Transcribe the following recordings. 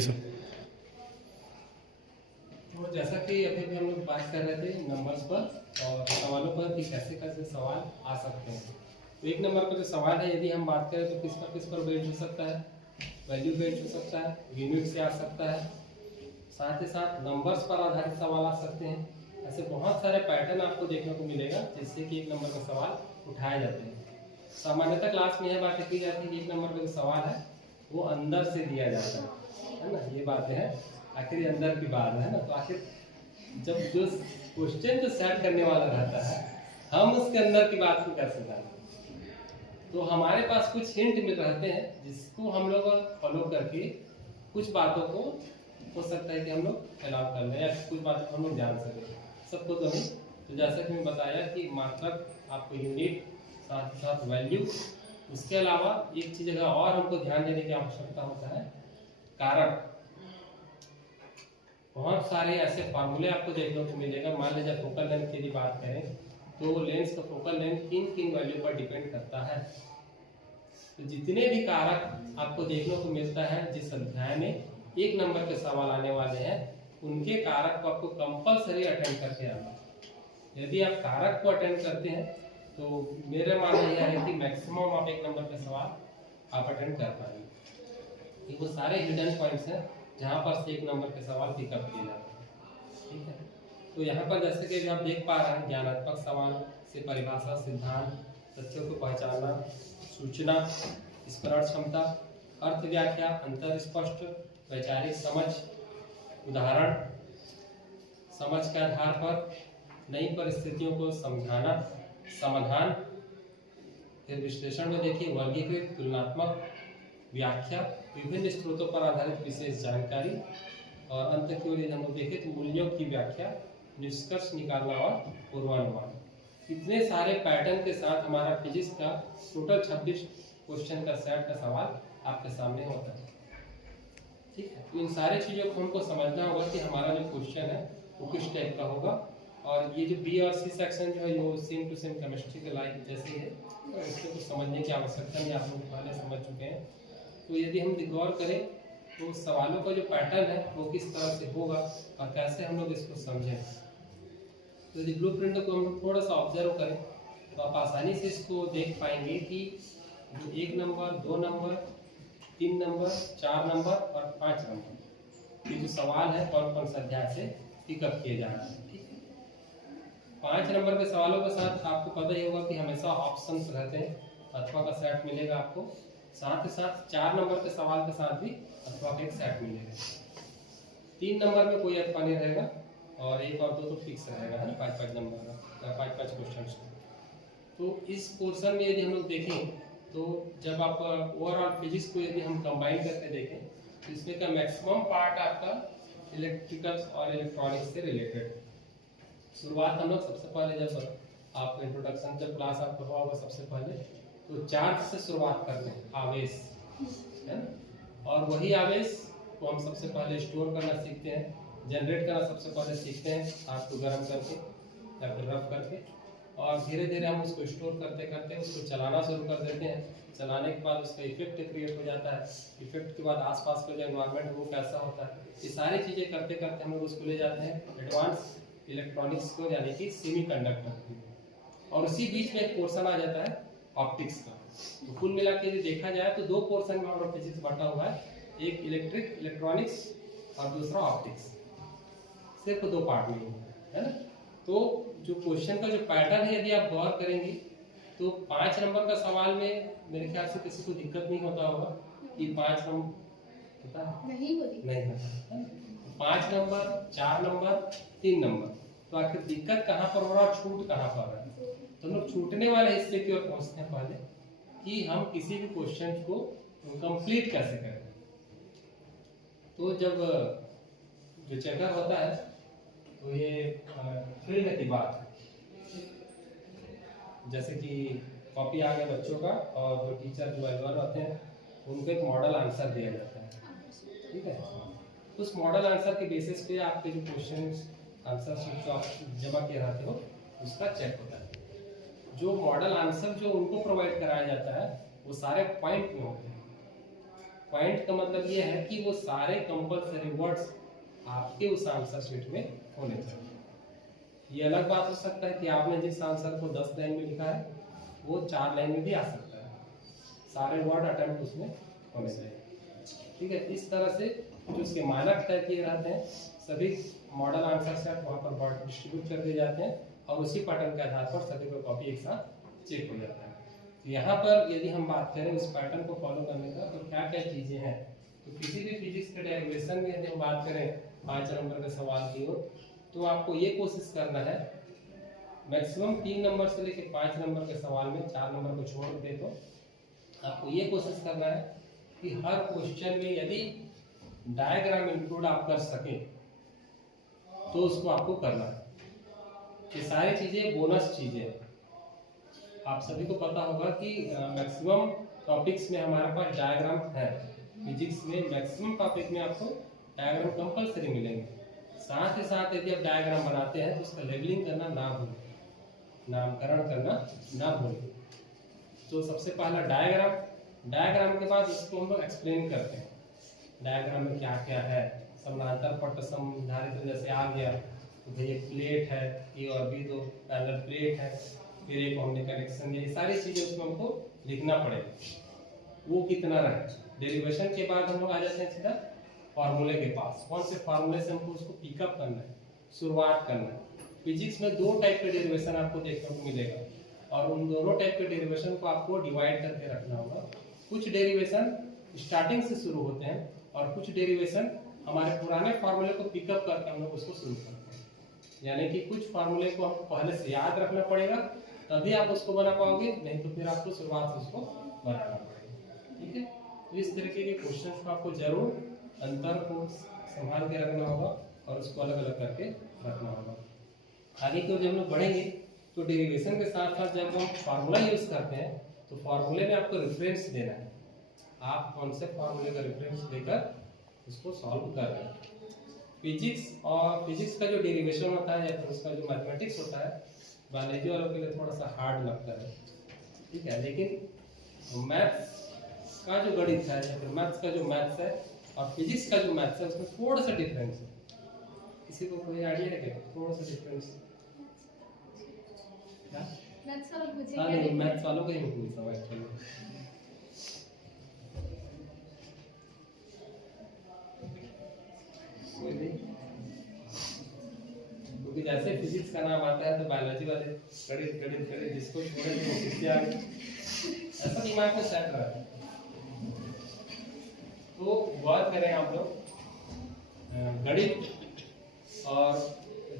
Sir. तो जैसा कि अभी भी हम लोग बात कर रहे थे नंबर्स पर और सवालों पर कि कैसे कैसे सवाल आ सकते हैं। तो एक नंबर का जो सवाल है, यदि हम बात करें तो किस पर बेस्ड हो सकता है, वैल्यू बेस्ड हो सकता है, यूनिट से आ सकता है, साथ ही साथ नंबर्स पर आधारित सवाल आ सकते हैं। ऐसे बहुत सारे पैटर्न आपको देखने को मिलेगा जिससे कि एक नंबर का सवाल उठाए जाते हैं। सामान्यतः क्लास में यह बात की जाती है कि एक नंबर का जो सवाल है वो अंदर से दिया जाता है ना, ये बातें हैं। आखिर ये अंदर की बात है ना, तो आखिर जब जो क्वेश्चन जो सेट करने वाला रहता है, हम उसके अंदर की बात को कैसे जानें। तो हमारे पास कुछ हिंट मिल रहते हैं जिसको हम लोग फॉलो करके कुछ बातों को हो सकता है कि हम लोग फैलाव कर लें या कुछ बातों को हम लोग जान सकें, सबको तो नहीं। तो जैसा कि मैं बताया कि मात्रक, आपको यूनिट, साथ ही साथ वैल्यू, उसके अलावा एक चीज जगह और हमको ध्यान देने की आवश्यकता होता है, कारक। बहुत सारे ऐसे फार्मूले आपको देखने को मिलेगा। मान लीजिए फोकल लेंथ की बात करें तो लेंस का फोकल लेंथ किन किन वैल्यू पर डिपेंड करता है। तो जितने भी कारक आपको देखने को मिलता है जिस अध्याय में एक नंबर के सवाल आने वाले हैं, उनके कारक को आपको कंपलसरी अटेंड करके आना। यदि आप कारक को अटेंड करते हैं तो मेरे मानना यह है कि मैक्सिमम आप एक नंबर के सवाल आप अटेंड कर पाएंगे। वो सारे हिडन पॉइंट्स हैं जहाँ पर से एक नंबर के सवाल पिकअप किए जाते हैं। ठीक है, तो यहाँ पर जैसे कि आप देख पा रहे हैं, ज्ञानात्मक सवाल से परिभाषा, सिद्धांत, तथ्यों को पहचानना, सूचना, स्मरण क्षमता, अर्थ व्याख्या, अंतर स्पष्ट, वैचारिक समझ, उदाहरण, समझ के आधार पर नई परिस्थितियों को समझाना, समाधान, फिर विश्लेषण में देखिए वर्गीकृत, तुलनात्मक, व्याख्या, विभिन्न स्रोतों पर आधारित विशेष जानकारी, और अंत की ओर हम लोग देखें तो मूल्यों की व्याख्या, निष्कर्ष निकालना और पूर्वानुमान। इतने सारे पैटर्न के साथ हमारा फिजिक्स का टोटल 26 क्वेश्चन का सेट का सवाल आपके सामने होता है। ठीक है, तो इन सारे चीज़ों को हमको समझना होगा कि हमारा जो क्वेश्चन है वो किस टाइप का होगा। और ये जो बी और सी सेक्शन जो है वो सेम टू सेम केमिस्ट्री के लाइक जैसे है, तो इसको कुछ समझने की आवश्यकता नहीं, आप लोग पहले समझ चुके हैं। तो यदि हम गौर करें तो सवालों का जो पैटर्न है वो किस तरह से होगा और कैसे हम लोग इसको समझें। तो यदि ब्लूप्रिंट को हम लोग थोड़ा सा ऑब्जर्व करें तो आप आसानी से इसको देख पाएंगे कि जो 1 नंबर, 2 नंबर, 3 नंबर, 4 नंबर और 5 नंबर, ये जो सवाल है कौन कौन सा अध्याय से पिकअप किए जा रहे हैं। ठीक है, 5 नंबर के सवालों के साथ आपको पता ही होगा कि हमेशा ऑप्शंस रहते हैं, अथवा का सेट मिलेगा आपको। साथ ही साथ 4 नंबर के सवाल के साथ भी अथवा का एक सेट मिलेगा। 3 नंबर में कोई अथवा नहीं रहेगा और 1 और 2 तो फिक्स रहेगा, है ना, 5-5 नंबर का, 5-5 क्वेश्चन। तो इस पोर्शन में यदि हम लोग देखें तो जब आप ओवरऑल फिजिक्स को यदि हम कंबाइन करके देखें तो इसमें का मैक्सिमम पार्ट आपका इलेक्ट्रिकल्स और इलेक्ट्रॉनिक्स से रिलेटेड। शुरुआत हम लोग सबसे पहले जब आप इंट्रोडक्शन जब क्लास आपको हुआ होगा सबसे पहले तो चार्ज से शुरुआत करते हैं, आवेश, है ना। और वही आवेश को हम सबसे पहले स्टोर करना सीखते हैं, जनरेट करना सबसे पहले सीखते हैं, आग को गर्म करके या फिर रफ करके, और धीरे धीरे हम उसको स्टोर करते करते उसको चलाना शुरू कर देते हैं। चलाने के बाद उसका इफेक्ट क्रिएट हो जाता है, इफेक्ट के बाद आसपास का जो एनवायरनमेंट वो कैसा होता है, ये सारी चीज़ें करते करते हम लोग उसको ले जाते हैं एडवांस इलेक्ट्रॉनिक्स को, यानी कि सेमीकंडक्टर। और उसी बीच में एक पोर्शन आ जाता है ऑप्टिक्स का। तो कुल मिला के यदि देखा जाए तो 2 पोर्शन में हमारा फिजिक्स बटा हुआ है, एक इलेक्ट्रॉनिक्स और दूसरा ऑप्टिक्स, सिर्फ 2 पार्ट में है ना। तो जो क्वेश्चन का जो पैटर्न है यदि आप गौर करेंगे तो 5 नंबर का सवाल में मेरे ख्याल से किसी को दिक्कत नहीं होता होगा कि 5 नंबर होता है, नहीं होता, 5 नंबर, 4 नंबर, 3 नंबर, तो आखिर दिक्कत कहाँ पर हो रहा है, छूट कहाँ पर है। तो हम लोग छूटने वाले हिस्से की ओर पहुंचते हैं पहले कि हम किसी भी क्वेश्चन को कंप्लीट कैसे करें। तो जब जो चेकर होता है तो ये फील्ड की बात है, जैसे कि कॉपी आ गया बच्चों का और जो टीचर जो एल्वर होते हैं उनको एक मॉडल आंसर दिया जाता है। ठीक है, उस मॉडल आंसर के बेसिस पे आपके जो क्वेश्चन आंसर जो आप जमा किए रहते हो उसका चेक होता है। जो मॉडल आंसर जो उनको प्रोवाइड कराया जाता है वो सारे पॉइंट में होते हैं, पॉइंट का मतलब ये है कि वो सारे कंपल्सरी वर्ड्स आपके उस आंसर शीट में होने चाहिए। ये अलग बात हो सकता है कि आपने जिस आंसर को 10 लाइन में लिखा है वो 4 लाइन में भी आ सकता है, सारे वर्ड अटेम्प्ट उसमें होने चाहिए। ठीक है, इस तरह से जो उसके मानक तय किए रहते हैं सभी मॉडल आंसर सेट वहाँ पर वर्ड डिस्ट्रीब्यूट कर दिए जाते हैं और उसी पैटर्न के आधार पर सभी को कॉपी एक साथ चेक हो जाता है। यहाँ पर यदि हम बात करें उस पैटर्न को फॉलो करने का तो क्या क्या चीजें हैं, तो किसी भी फिजिक्स के डेरिवेशन में यदि हम बात करें 5 नंबर के सवाल की ओर, तो आपको ये कोशिश करना है मैक्सिमम 3 नंबर से लेकर 5 नंबर के सवाल में 4 नंबर को छोड़ दे तो आपको ये कोशिश करना है कि हर क्वेश्चन में यदि डायग्राम इंक्लूड आप कर सके तो उसको आपको करना है। ये सारी चीजें बोनस चीजें हैं। आप सभी को पता होगा कि मैक्सिमम टॉपिक्स में हमारे पास डायग्राम है। फिजिक्स में मैक्सिमम टॉपिक में आपको डायग्राम कंपलसरी मिलेंगे। साथ ही साथ यदि आप डायग्राम बनाते हैं तो उसका लेबलिंग करना ना भूलें, नामकरण करना ना भूलें। तो सबसे पहला डायग्राम के बाद उसको हम लोग एक्सप्लेन करते हैं। डायग्राम में क्या क्या है, समानांतर पट संधारित्र जैसे आ गया तो भाई एक प्लेट है, ए और बी दो पैरेलल प्लेट है, फिर एक हमने कनेक्शन, ये सारी चीजें उसमें हमको लिखना पड़ेगा। वो कितना रहे, डेरिवेशन के बाद हम लोग आ जाते हैं सीधा फार्मूले के पास। कौन से फार्मूले से हमको उसको पिकअप करना है, शुरुआत करना है। फिजिक्स में 2 टाइप के डेरिवेशन आपको देखने को मिलेगा और उन दोनों टाइप के डेरिवेशन को आपको डिवाइड करके रखना होगा। कुछ डेरिवेशन स्टार्टिंग से शुरू होते हैं और कुछ डेरिवेशन हमारे पुराने फार्मूले को पिकअप करके हम लोग उसको शुरू करते हैं। यानी कि कुछ फार्मूले को हमको पहले से याद रखना पड़ेगा तभी आप उसको बना पाओगे, नहीं तो फिर आपको शुरुआत से उसको बनाना पड़ेगा। ठीक है, तो इस तरीके के क्वेश्चंस को आपको जरूर अंतर को संभाल के रखना होगा और उसको अलग अलग करके रखना होगा। आगे की ओर जब हम लोग बढ़ेंगे तो डेरिवेशन के साथ साथ जब हम फार्मूला यूज करते हैं तो फार्मूले में आपको रेफरेंस देना है। आप कौन से फार्मूले का रेफरेंस देकर उसको सॉल्व कर रहे हैं। फिजिक्स का जो डेरिवेशन होता है या फिर उसका जो मैथमेटिक्स होता है बायोलॉजी वालों के लिए थोड़ा सा हार्ड लगता है। ठीक है, लेकिन मैथ्स का जो गणित है या फिर मैथ्स का जो मैथ्स है और फिजिक्स का जो मैथ्स है उसमें थोड़ा सा डिफरेंस है। किसी को कोई आइडिया है क्या थोड़ा सा डिफरेंस? मैथ्स वालों का ही पूछ रहा हूँ एक्चुअली। क्योंकि जैसे फिजिक्स का नाम आता है तो बायोलॉजी वाले गणित जिसको छोड़े तो किससे आ गए, ऐसा दिमाग में सेट रहा है। तो बात करें आप लोग गणित, और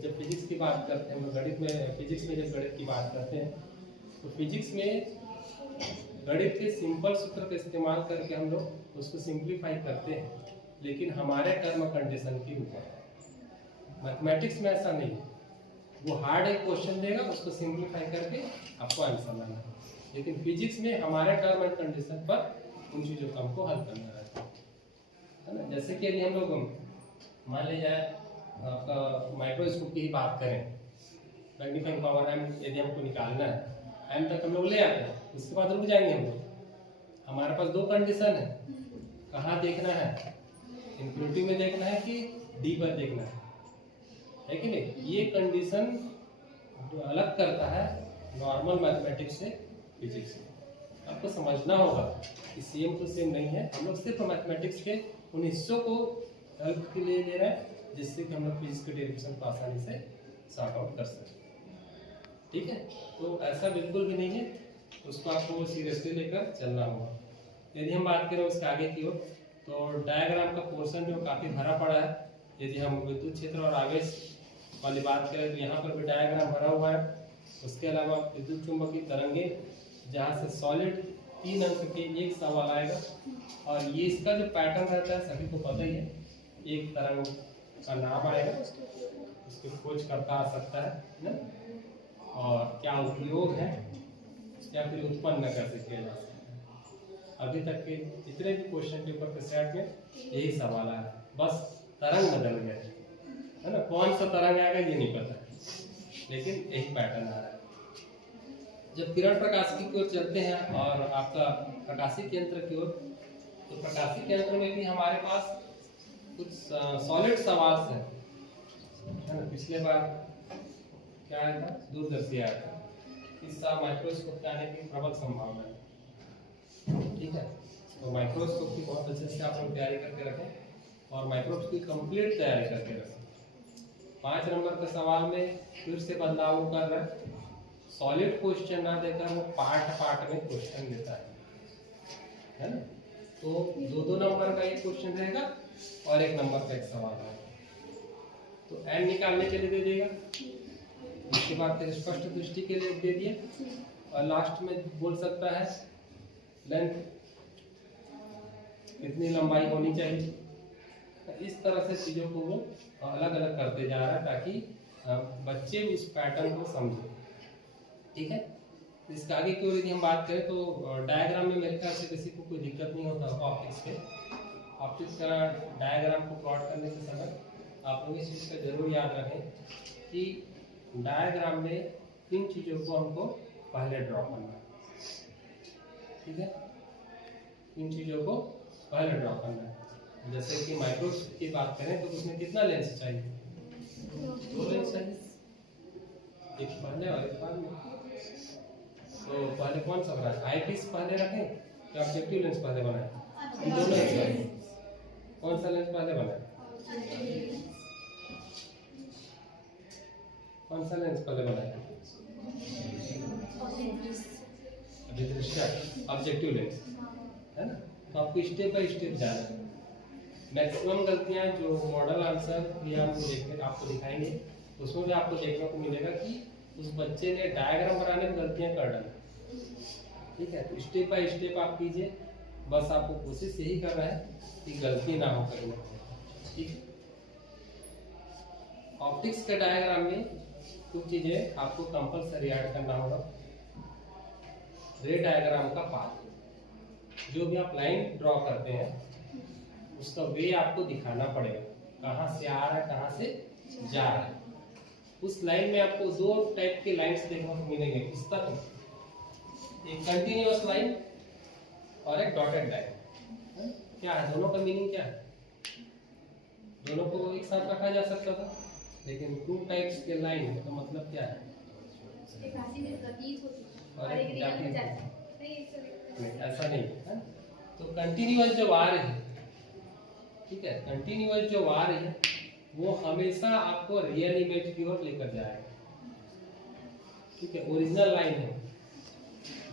जब फिजिक्स की बात करते हैं गणित में, फिजिक्स में जब गणित की बात करते हैं तो फिजिक्स में गणित के सिंपल सूत्र का इस्तेमाल करके हम लोग उसको सिंप्लीफाई करते हैं, लेकिन हमारे टर्म कंडीशन के ऊपर। मैथमेटिक्स में ऐसा नहीं है, वो हार्ड एक क्वेश्चन देगा उसको सिंप्लीफाई करके आपको आंसर लाना है, लेकिन फिजिक्स में हमारे टर्म एंड कंडीशन पर उन चीज़ों को हमको हल करना रहता है ना। जैसे कि यदि हम लोग मान लीजिए आपका माइक्रोस्कोप की ही बात करें, मैग्नीफाइंग पावर एम यदि हमको निकालना है, एम तक हम लोग ले आते हैं, उसके बाद रुक जाएंगे हम लोग। हमारे पास 2 कंडीशन है, कहाँ देखना है, इन्फिनिटी में देखना है कि डी पर देखना है कि नहीं। ये कंडीशन जो अलग करता है नॉर्मल मैथमेटिक्स से फिजिक्स से, आपको समझना होगा कि सेम टू सेम नहीं है। हम लोग सिर्फ मैथमेटिक्स के उन हिस्सों को हेल्प के लिए ले रहे हैं जिससे कि हम लोग फिजिक्स के डेरिवेशन को आसानी से सॉर्ट आउट कर सकें। ठीक है, तो ऐसा बिल्कुल भी नहीं है, उसको आपको सीरियसली लेकर चलना होगा। यदि हम बात करें उसके आगे की ओर तो डायग्राम का पोर्शन जो काफ़ी भरा पड़ा है। यदि हम विद्युत क्षेत्र और आवेश वाली बात करें तो यहाँ पर भी डायग्राम भरा हुआ है। उसके अलावा विद्युत चुंबकीय तरंगे, जहाँ से सॉलिड 3 अंक के एक सवाल आएगा, और ये इसका जो पैटर्न रहता है सभी को पता ही है। एक तरंग का नाम आएगा, उसकी खोज करता आ सकता है ना, और क्या उपयोग है या फिर उत्पन्न कैसे किया जा सकता है। अभी तक के जितने भी क्वेश्चन पेपर के सेट में यही सवाल आया, बस तरंग बदल गया है ना, कौन सा तरंग आएगा ये नहीं पता, लेकिन यही पैटर्न आ रहा है। जब किरण प्रकाशिकी की ओर चलते हैं और आपका प्रकाशिक यंत्र की ओर, तो प्रकाशिक यंत्र में भी हमारे पास कुछ सॉलिड सवाल है ना। पिछले बार क्या आया था, दूरदर्शी आया था। इस साल माइक्रोस्कोप के आने की प्रबल संभावना है। ठीक है, तो माइक्रोस्कोप की बहुत अच्छे से आप लोग तैयारी करके रखें और माइक्रोस्कोप की कंप्लीट तैयारी करके रखें। 5 नंबर के सवाल में फिर से बदलाव कर रहा है, सॉलिड क्वेश्चन ना देकर वो पार्ट में क्वेश्चन देता है ना। तो 2-2 नंबर का एक क्वेश्चन रहेगा और 1 नंबर का एक सवाल है। तो एन निकालने के लिए दे देगा, उसके बाद फिर स्पष्ट दृष्टि के लिए दे दिया और लास्ट में बोल सकता है लेंथ कितनी लंबाई होनी चाहिए। तो इस तरह से चीज़ों को वो अलग अलग करते जा रहा है ताकि बच्चे उस पैटर्न को समझें। ठीक है, इसका आगे की ओर यदि हम बात करें तो डायग्राम में मेरे ख्याल से किसी को कोई दिक्कत नहीं होता होगा ऑप्टिक्स पे। ऑप्टिक्स का डायग्राम को प्लॉट करने के समय आप लोग इस चीज़ का जरूर याद रखें कि डायग्राम में किन चीज़ों को हमको पहले ड्रॉ करना है। ठीक है, इन चीज़ों को पहले ड्रॉ करना है। जैसे कि माइक्रोस्कोप की बात करें तो उसमें कितना लेंस चाहिए, 2 लेंस चाहिए, एक पहले और एक बाद में। तो पहले कौन सा बनाए, आई पीस पहले रखें या ऑब्जेक्टिव लेंस पहले बनाए, दोनों लेंस। कौन सा लेंस पहले बनाए, कौन सा लेंस पहले बनाए, ऑब्जेक्टिव लेंस है ना। तो आपको स्टेप बाय स्टेप जाना है। मैक्सिमम गलतियां जो मॉडल आंसर भी आपको दिखाएंगे उसमें भी आपको देखने को मिलेगा कि उस बच्चे ने डायग्राम बनाने में गलतियां कर डाली। ठीक है, तो स्टेप बाय स्टेप आप कीजिए, बस आपको कोशिश यही कर रहा है कि गलती ना हो करना। ठीक, ऑप्टिक्स के डायग्राम में कुछ चीजें आपको कंपलसरी ऐड करना होगा। रे डायग्राम का पाथ, जो भी आप लाइन ड्रॉ करते हैं उसका वे आपको दिखाना पड़ेगा, कहाँ से आ रहा है कहाँ से जा रहा है। उस लाइन में आपको 2 टाइप के लाइंस देखने को मिलेंगे पुस्तक में, एक कंटिन्यूअस लाइन और एक डॉटेड लाइन। क्या है दोनों का मीनिंग, क्या है, दोनों को एक साथ रखा जा सकता था, लेकिन 2 टाइप्स के लाइन का मतलब क्या है, और एक जाती है, ऐसा नहीं है। तो कंटिन्यूअस जो आ रही है, ठीक है, कंटिन्यूअस जो आ रही है वो हमेशा आपको रियल इमेज की ओर लेकर जाएगा। ठीक है, ओरिजिनल लाइन है।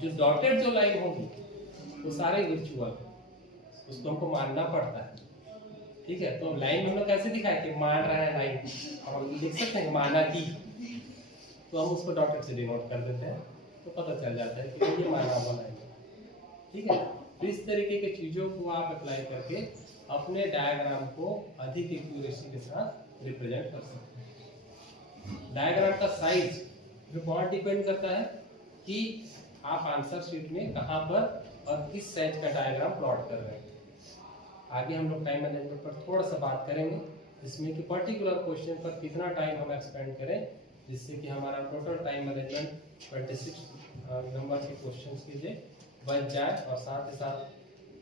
जो डॉटेड जो लाइन होगी वो सारे वर्चुअल, उसको हमको मानना पड़ता है। ठीक है, तो लाइन में हम लोग कैसे दिखाए कि मान रहा है लाइन, अब हम लिख सकते हैं माना की, तो हम उसको डॉटेड से डिनोट कर देते हैं, तो पता चल जाता है कि ये माना हुआ लाइन है। ठीक है, तो इस तरीके की चीज़ों को आप अप्लाई करके अपने डायग्राम को अधिक एक्यूरेसी के साथ रिप्रेजेंट कर सकते हैं। डायग्राम का साइज जो बहुत डिपेंड करता है कि आप आंसर शीट में कहाँ पर और किस साइज का डायग्राम प्लॉट कर रहे हैं। आगे हम लोग टाइम मैनेजमेंट पर थोड़ा सा बात करेंगे, जिसमें कि पर्टिकुलर क्वेश्चन पर कितना टाइम हम एक्सपेंड करें, जिससे कि हमारा टोटल टाइम मैनेजमेंट 26 नंबर के क्वेश्चन के लिए बच जाए और साथ ही साथ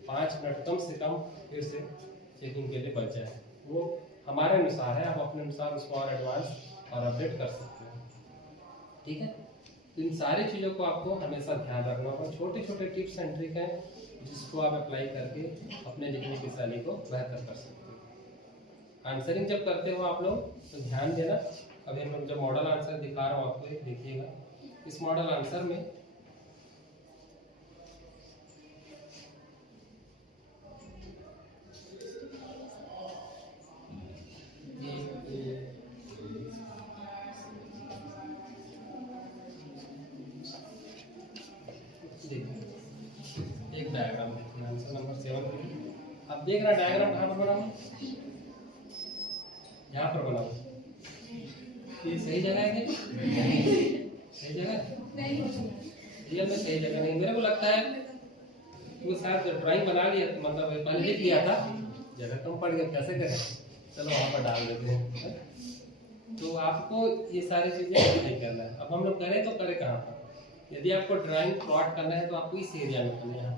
5 मिनट कम से कम फिर से चेकिंग के लिए बच जाए। वो हमारे अनुसार है, आप अपने अनुसार उसको और एडवांस और अपडेट कर सकते हैं। ठीक है, तो इन सारी चीज़ों को आपको हमेशा ध्यान रखना होगा। छोटे छोटे टिप्स एंड ट्रिक हैं जिसको आप अप्लाई करके अपने लिखने की शैली को बेहतर कर सकते हैं। आंसरिंग जब करते हो आप लोग तो ध्यान देना, अभी हम लोग जब मॉडल आंसर दिखा रहा हूँ आपको, एक देखिएगा, इस मॉडल आंसर में एक डायग्राम देखिए, आंसर नंबर 7। अब देख रहा डायग्राम कहाँ पर बना हुआ, यहाँ पर बना हुआ। ये सही जगह है कि सही जगह है? रियल में सही जगह नहीं, मेरे को लगता है वो शायद ड्राइंग बना लिया, मतलब पहले लिख लिया था, जगह कम पड़ गया, कैसे करें, चलो वहाँ पर डाल देते हैं। तो आपको ये सारी चीजें नहीं करना है। अब हम लोग करें तो करें कहाँ पर, यदि आपको ड्राइंग प्लॉट करना है तो आपको इस एरिया में करना है,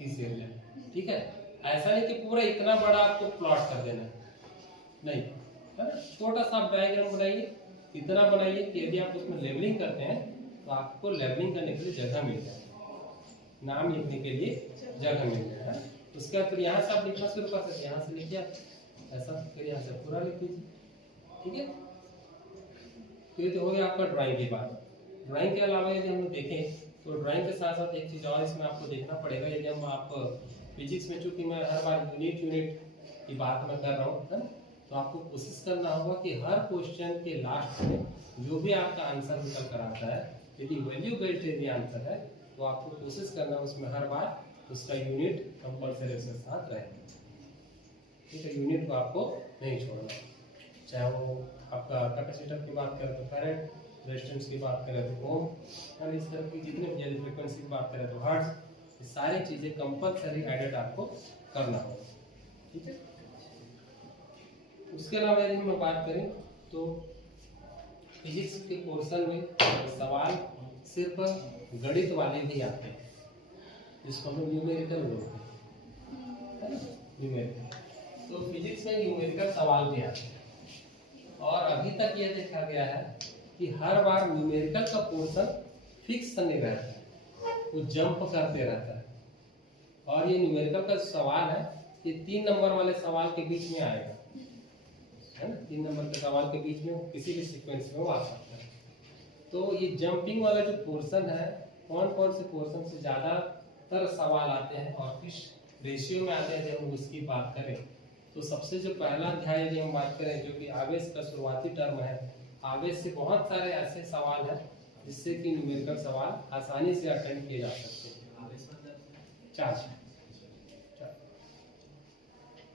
इस एरिया, ठीक है। ऐसा नहीं कि पूरा इतना बड़ा आपको प्लॉट कर देना है, नहीं, है ना। छोटा सा आप डायग्राम बनाइए, इतना बनाइए कि यदि आप उसमें लेवलिंग करते हैं तो आपको लेवलिंग करने के लिए जगह मिल जाए, नाम लिखने के लिए जगह मिल जाए, है। उसके बाद फिर यहाँ से आप लिखना शुरू कर सकते हैं, यहाँ से लिखिए आप ऐसा, फिर यहाँ से पूरा लिख दीजिए, ठीक है। तो ये तो हो गया आपका ड्राइंग की बात। ड्राइंग के अलावा यदि हम देखें तो ड्राइंग के साथ साथ एक चीज़ और इसमें आपको देखना पड़ेगा। यदि हम आप फिजिक्स में, चूंकि मैं हर बार यूनिट की बात मैं कर रहा हूँ, है, तो आपको कोशिश करना होगा कि हर क्वेश्चन के लास्ट में जो भी आपका आंसर निकल कर आता है, यदि वैल्यू बेस्ड यदि आंसर है तो आपको कोशिश करना उसमें हर बार उसका यूनिट कंपल्सरी उसके साथ रहे, ठीक है। यूनिट को आपको नहीं छोड़ना, चाहे वो आपका कैपेसिटर की बात करें तो फैराड, रेजिस्टेंस की बात करें तो ओम, और इस तरह की जितने भी फ्रीक्वेंसी की बात करें तो हर्ट्ज, ये सारी चीजें कंपल्सरी एडेड आपको करना होगा, ठीक है। उसके अलावा यदि हम बात करें तो फिजिक्स के पोर्शन में सवाल सिर्फ गणित वाले भी आते हैं, जिसको हम न्यूमेरिकल बोलते हैं, है ना, न्यूमेरिकल। तो फिजिक्स में न्यूमेरिकल सवाल भी आते हैं, और अभी तक यह देखा गया है कि हर बार न्यूमेरिकल का पोर्शन फिक्स नहीं रहता है, वो जंप करते रहता है। और ये न्यूमेरिकल का सवाल है, ये 3 नंबर वाले सवाल के बीच में आएगा, है ना। 3 नंबर के सवाल के बीच में किसी भी सीक्वेंस में वो आ सकता है। तो ये जंपिंग वाला जो पोर्शन है, कौन कौन से पोर्शन से ज़्यादातर सवाल आते हैं और किस रेशियो में आते हैं, जब हम उसकी बात करें तो सबसे जो पहला अध्याय यदि हम बात करें जो कि आवेश का शुरुआती टर्म है, आवेश से बहुत सारे ऐसे सवाल हैं जिससे कि न्यूमेरिकल सवाल आसानी से अटेंड किए जा सकते हैं। चार्ज,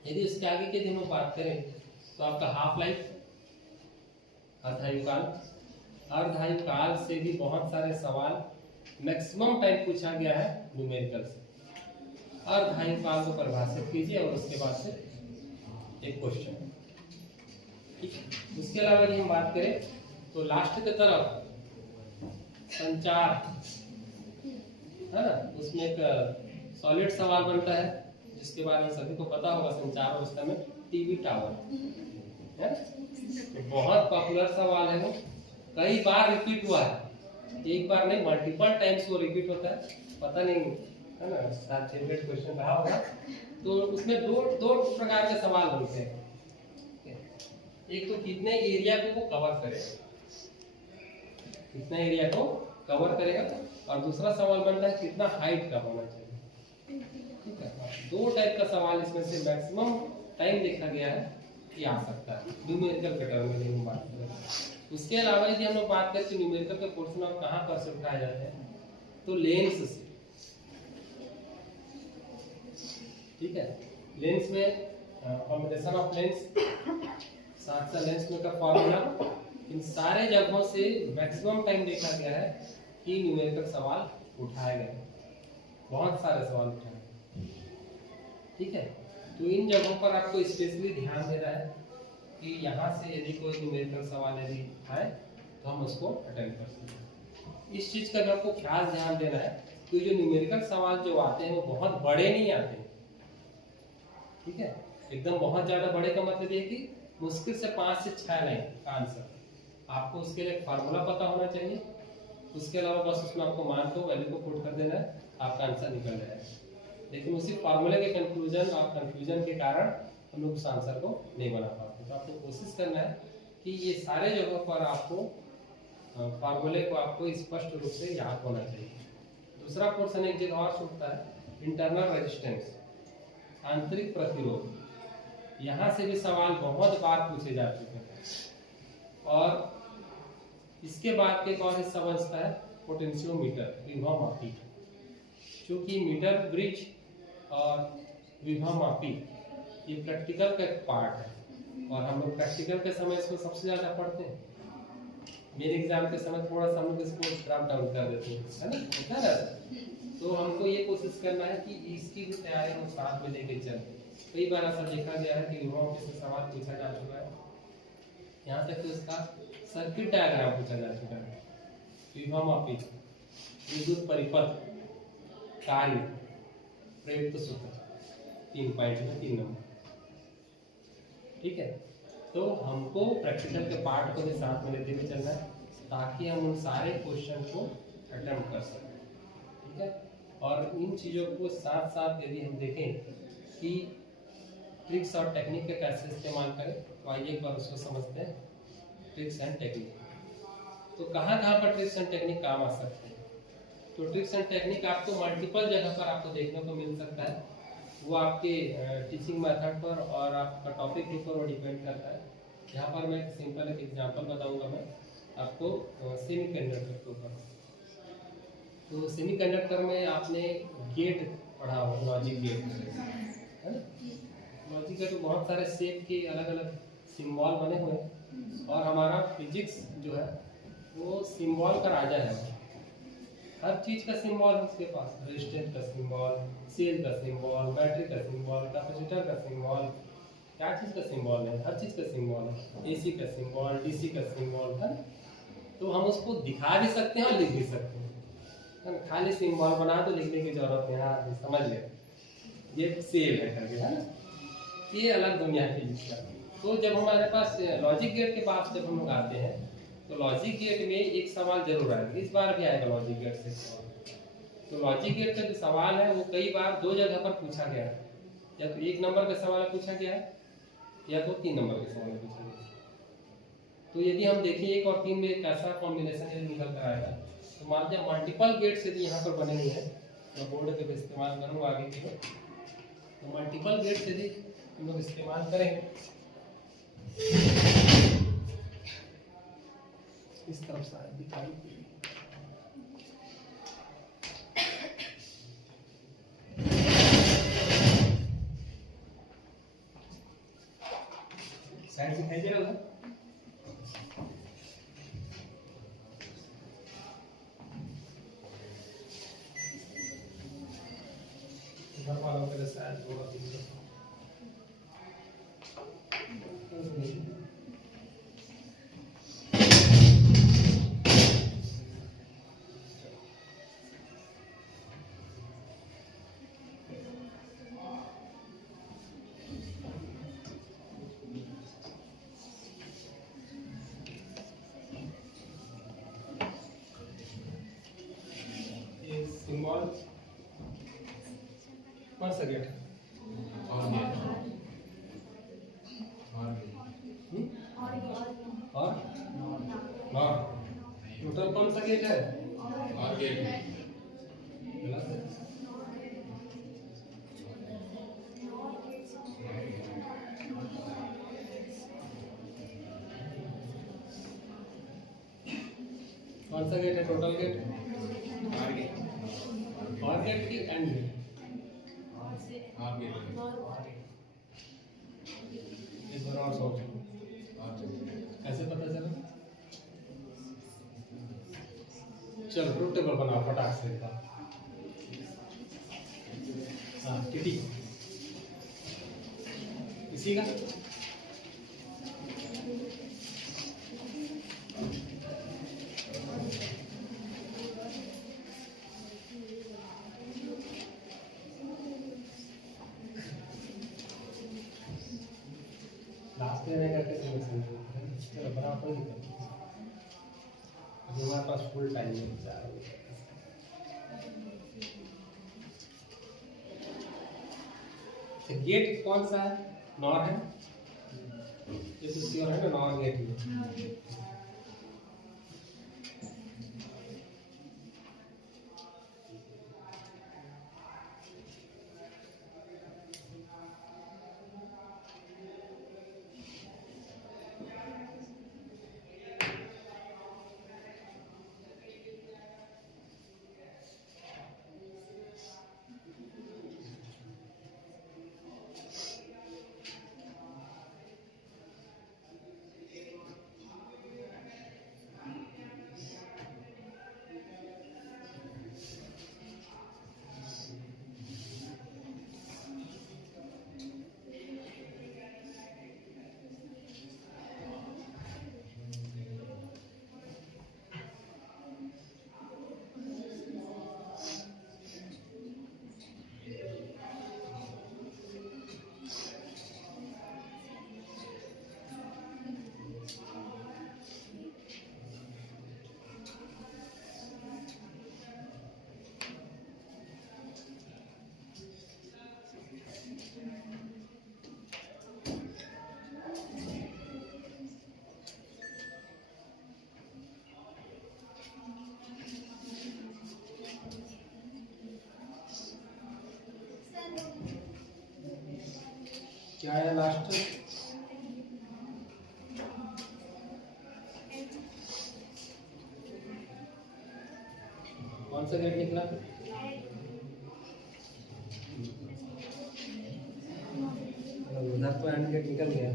यदि उसके आगे की हम बात करें तो आपका हाफ लाइफ, अर्धायुकाल, अर्धायुकाल से भी बहुत सारे सवाल मैक्सिमम टाइम पूछा गया है न्यूमेरिकल से। अर्धायुकाल को परिभाषित कीजिए और उसके बाद से एक क्वेश्चन, ठीक है। उसके अलावा यदि हम बात करें तो लास्ट की तरफ संचार, है ना, उसमें एक सॉलिड सवाल बनता है जिसके बारे में सभी को पता होगा, संचार व्यवस्था में टीवी टावर, है, तो बहुत पॉपुलर सवाल है, वो कई बार रिपीट हुआ है, एक बार नहीं मल्टीपल टाइम्स वो रिपीट होता है, पता नहीं, है ना, शायद फेवरेट क्वेश्चन रहा होगा। तो उसमें दो प्रकार के सवाल होते हैं, एक तो कितने एरिया को वो कवर करेगा, कितना एरिया को कवर करेगा, और दूसरा सवाल बनता है कितना हाइट का होना चाहिए, ठीक है। 2 टाइप का सवाल इसमें से मैक्सिमम टाइम देखा गया है कि आ सकता है न्यूमेरिकल के टर्म में हम बात करें। उसके अलावा यदि हम लोग बात करें तो न्यूमेरिकल के पोर्शन और कहाँ पर से उठाए जाते हैं, तो लेंस से, ठीक है। लेंस में कॉम्बिनेशन ऑफ लेंस, साथ साथ लेंस में का फॉर्मूला, इन सारे जगहों से मैक्सिमम टाइम देखा गया है कि न्यूमेरिकल सवाल उठाए गए, बहुत सारे सवाल उठाए, ठीक है। तो इन जगहों पर आपको स्पेशली ध्यान देना है कि यहाँ से यदि कोई न्यूमेरिकल सवाल यदि आए तो हम उसको अटेंड कर सकते हैं। इस चीज़ का भी आपको खास ध्यान देना है कि जो न्यूमेरिकल सवाल जो आते हैं वो बहुत बड़े नहीं आते, ठीक है। एकदम बहुत ज़्यादा बड़े का मतलब ये कि मुश्किल से 5 से 6 लाइन का आंसर, आपको उसके लिए फार्मूला पता होना चाहिए, उसके अलावा बस उसमें आपको मान को वैल्यू को पुट कर देना है, आपका आंसर निकल जाएगा। लेकिन उसी फार्मूले के कंक्लूजन और कंफ्यूजन के कारण हम लोग उस आंसर को नहीं बना पाते। तो आपको कोशिश करना है कि ये सारे जगहों पर आपको फार्मूले को आपको स्पष्ट रूप से याद होना चाहिए। दूसरा पोर्शन एक जगह और छूटता है, इंटरनल रेजिस्टेंस, आंतरिक प्रतिरोध। यहाँ से भी सवाल बहुत बार पूछे जा चुके हैं। और इसके बाद एक और हिस्सा बचता है पोटेंशियोमीटर, विभवमापी। क्योंकि मीटर ब्रिज और विभवमापी ये प्रैक्टिकल का एक पार्ट है और हम लोग प्रैक्टिकल के समय इसको सबसे ज़्यादा पढ़ते हैं। मेरे एग्जाम के समय थोड़ा सा हम लोग इसको ड्रॉप डाउन कर देते हैं, है ना, होता है ऐसा। तो हमको ये कोशिश करना है कि इसकी भी तैयारी हम साथ में लेके चलें। कई बार ऐसा देखा गया है कि विभवमापी से सवाल पूछा जा चुका है, यहाँ तक कि उसका सर्किट डायग्राम पूछा जा चुका है। विभवमापी, विद्युत परिपथ, कार्य, प्रयुक्त सूत्र 3 पॉइंट में 3 नंबर। ठीक है, तो हमको प्रैक्टिकल के पार्ट को भी साथ में लेते हुए चलना है ताकि हम उन सारे क्वेश्चन को अटेम्प्ट कर सकें। ठीक है, और इन चीज़ों को साथ साथ यदि हम देखें कि ट्रिक्स और टेक्निक का कैसे इस्तेमाल करें, तो आइए एक बार उसको समझते हैं। ट्रिक्स एंड टेक्निक, तो कहाँ कहाँ पर ट्रिक्स एंड टेक्निक काम आ सकते हैं? तो ट्रिक्स एंड टेक्निक आपको मल्टीपल जगह पर आपको देखने को मिल सकता है। वो आपके टीचिंग मेथड पर और आपका टॉपिक के ऊपर वो डिपेंड करता है। यहाँ पर मैं सिंपल एक एग्जांपल बताऊंगा मैं आपको सेमीकंडक्टर के ऊपर। तो सेमीकंडक्टर में आपने गेट पढ़ा हो, लॉजिक गेट है ना। लॉजिक गेट में बहुत सारे शेप के अलग अलग सिंबल बने हुए हैं और हमारा फिजिक्स जो है वो सिंबल का राजा है। हर चीज का सिंबल है उसके पास, रेजिस्टेंस का सिंबल, सेल का सिंबल, बैटरी का सिंबल, कैपेसिटर का सिंबल, क्या चीज का सिंबल है, हर चीज का सिंबल है। एसी का सिंबल, डीसी का सिंबल है। तो हम उसको दिखा भी सकते हैं और लिख भी सकते हैं, है ना। खाली सिंबल बना तो लिखने की जरूरत नहीं है, हाँ समझ ले ये सेल है करके, है ना। ये अलग दुनिया है फिजिक्स का। तो जब हमारे पास लॉजिक गेट के पास जब हम लोग आते हैं तो लॉजिक गेट में एक सवाल जरूर आएगा, इस बार भी आएगा लॉजिक गेट से सवाल। तो लॉजिक गेट का जो सवाल है वो कई बार 2 जगह पर पूछा गया है, या तो 1 नंबर का सवाल पूछा गया है या तो 3 नंबर का सवाल पूछा गया है। तो यदि हम देखें 1 और 3 में एक ऐसा कॉम्बिनेशन यदि निकल कर आएगा, तो मान लीजिए मल्टीपल गेट्स यदि यहाँ पर बने हुए हैं, मैं बोर्ड पे इस्तेमाल करूँगा आगे की, तो मल्टीपल गेट्स यदि हम लोग इस्तेमाल करें इस तरफ से दिखाई साइड दिखाई दे रहा है। घर वालों के साथ थोड़ा सिंबल कौन सा गेट है? और टोटल कौन सा गेट है? और गेट कौन सा गेट है? टोटल गेट, और गेट की एंड गेट, एक बार और सोचो कैसे पता चला? चलो ट्रुथ टेबल बनाओ फटाक से। हाँ टीटी इसी का लास्ट में करके चलो बना कोई दिक्कत नहीं, हमारे पास फुल टाइम है। गेट कौन सा है? नॉर है, ये तो श्योर है ना, नॉर गेट है। क्या है लास्ट? कौन सा गेट निकला? उधर तो एंड गेट निकल गया।